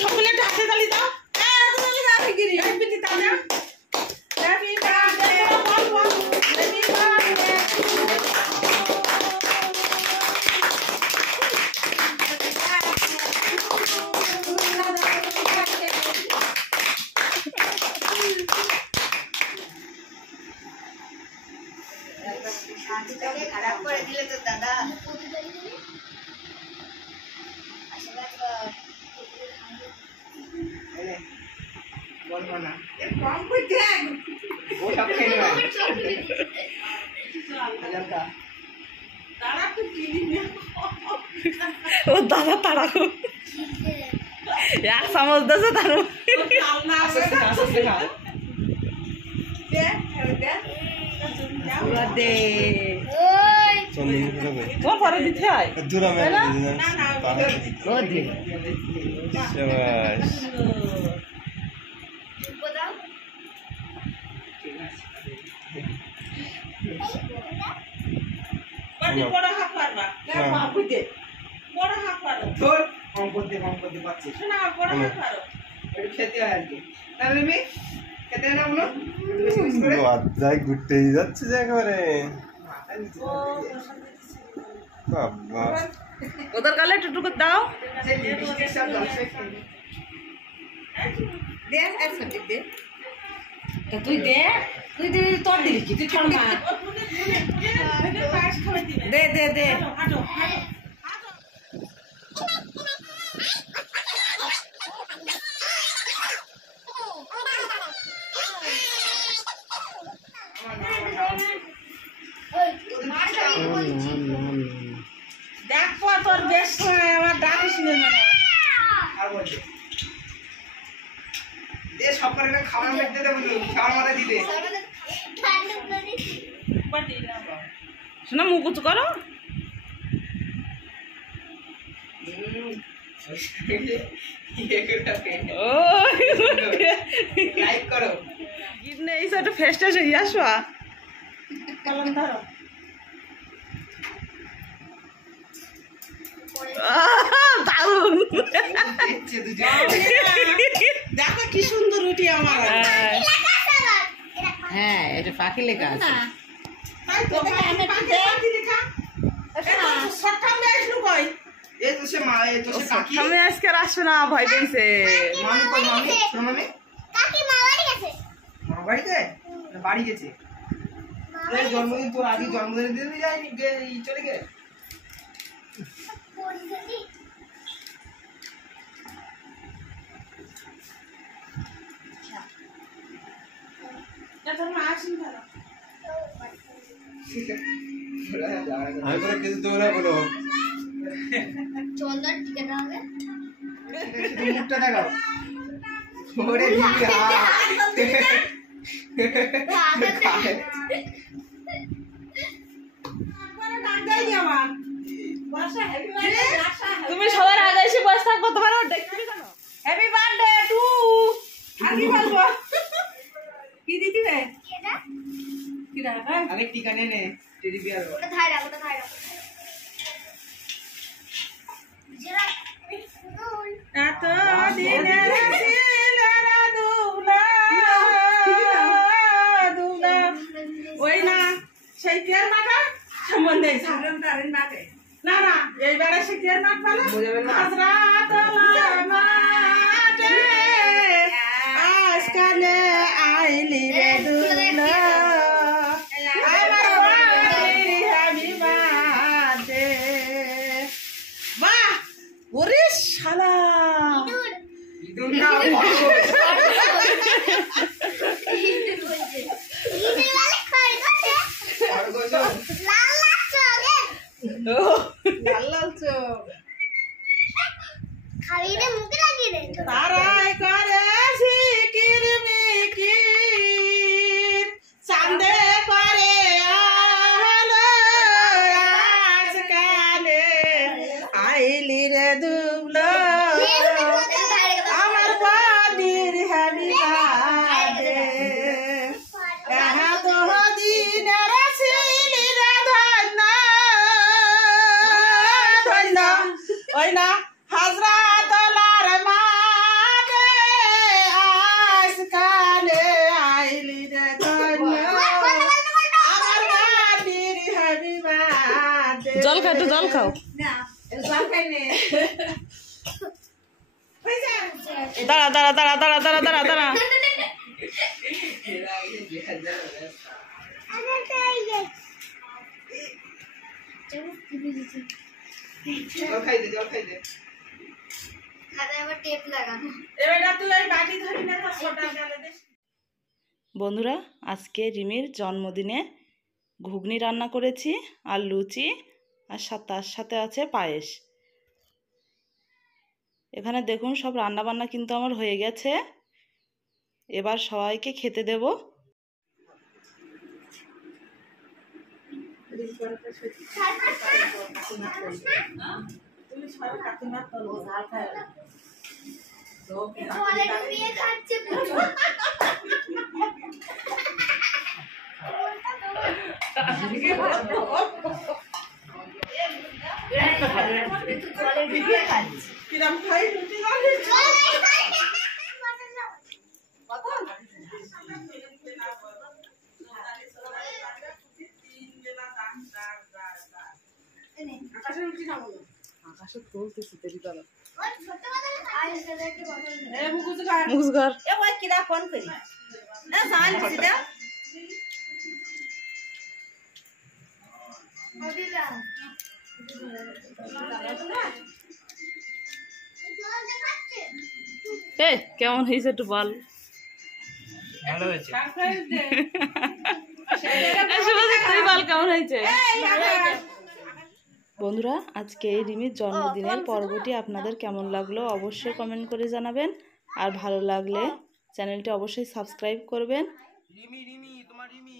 সকলে হাতে তালি দাও। খারাপ করে দিলে তো দাদা। বলবো না কম করতে ও সব খেয়ে নেবে তারা তো কিনে ও দাদা তারা এক চামচ দিয়েছে তার তোমার পরে দিতে হয় বড় হাত পারবা বড় হাত পারো তোর কম করতে পারছিস না বড় হাত পারো একটু খেতে হয় আর কি তাহলে আমি খেতে না বলো যাই ঘুরতে যাচ্ছে যে একেবারে বাবা ওদের গালে টুটুকু দাও দে আচ্ছা দে তুই দে তুই দে তোর দিলি কি তুই ছোট মা দে দে দে দেখো তোর বেশ আমার ডাকিস আর বলছে দে সব করে খাওয়ার মধ্যে দেবো খাওয়ার মধ্যে দিতে শোনা মুখ উঁচু করো লাইক করো গিফট এই সাইডে ফেস্টা হয়ে আসো কলম ধরো দারুন দেখো কি সুন্দর রুটি আমার হ্যাঁ এটা পাখি লেখা আছে তাই তো পাখি লেখা সরকার আসলো কই এই তো সে মা এই তো সে পাখি আমি আজকে আসবে না ভয় পেয়েছে মামি কই মামি শোনো মামি কাকি মা বাড়ি গেছে। মা বাড়িতে বাড়ি গেছে এই জন্মদিন তোর আগে জন্মদিন দিতে যায়নি চলে গে আমি করে কিছু তোমরা বলো চন্দন টিকেট হবে মুখটা দেখাও ওরে দিদি তুমি সবার আগে এসে বসে থাকবো তোমার দেখবি কেন হ্যাপি বার্থডে টু আর কি বলবো কি দিদি রে এটা কি রাখা আগে টিকা নে টেডি বিয়ার ওটা ধাই রাখো ওটা ধাই রাখো জেরা ফুল এত দিনের ছিলারা দুলা দুলা ওই না সেই টিয়ার মাঠা সম্বন্ধে সাধারণ তারের মাঠে না না এইবারে সেই টিয়ার মাঠ বলে হাজরা তোলা মাঠে আজকালে আইলি রে দুলা আমার বাড়ি আমি মাঠে বাহ ওরে শালা ইদুর না লাল লাল চোখ তারাই করে সিকির মিকির চাঁদে করে আলো আজকালে আইলি রে দুবলো আমার বাড়ির হ্যাপি বার্থডে তো দিনের ছিলি রে ধন্য ধন্য ওই না হাজরা জল খাও, একটু জল খাও। জল খাই নে দাঁড়া দাঁড়া দাঁড়া দাঁড়া দাঁড়া দাঁড়া দাঁড়া। জল খাই দে, জল খাই দে। টেপ লাগানো। এবার তুই ওই বাটি ধরি না তো ফোটা গেলে দে। বন্ধুরা, আজকে রিমির জন্মদিনে ঘুগনি রান্না করেছি আর লুচি, আর তার সাথে আছে পায়েস। এখানে দেখুন সব রান্না বান্না কিন্তু আমার হয়ে গেছে। এবার সবাইকে খেতে দেব। বলে ডুবিয়ে খাচ্ছে পুরো। কিরম খাই লুচি খাই মুখঘর কেমন হয়েছে একটু বল। ভালো হয়েছে। তুই বল কেমন হয়েছে। বন্ধুরা, আজকে এই রিমির জন্মদিনের পর্বটি আপনাদের কেমন লাগলো অবশ্যই কমেন্ট করে জানাবেন। আর ভালো লাগলে চ্যানেলটি অবশ্যই সাবস্ক্রাইব করবেন। রিমি রিমি তোমার রিমি